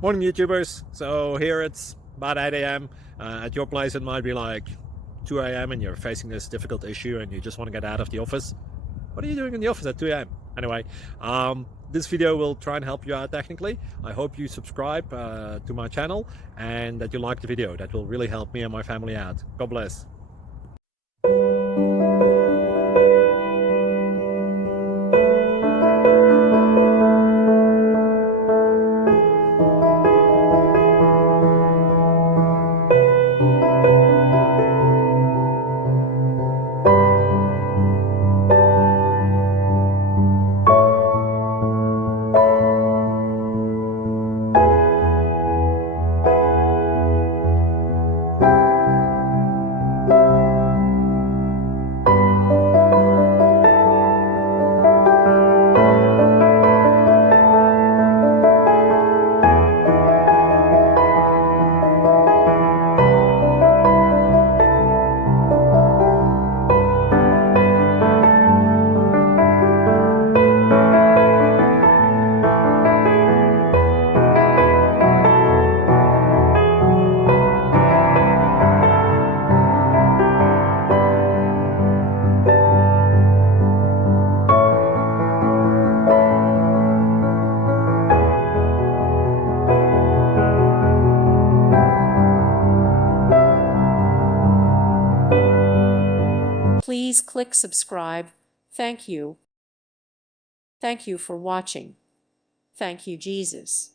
Morning YouTubers. So here it's about 8 a.m. At your place it might be like 2 a.m. and you're facing this difficult issue and you just want to get out of the office. What are you doing in the office at 2 a.m.? Anyway, this video will try and help you out technically. I hope you subscribe to my channel and that you like the video. That will really help me and my family out. God bless. Please click subscribe. Thank you. Thank you for watching. Thank you, Jesus.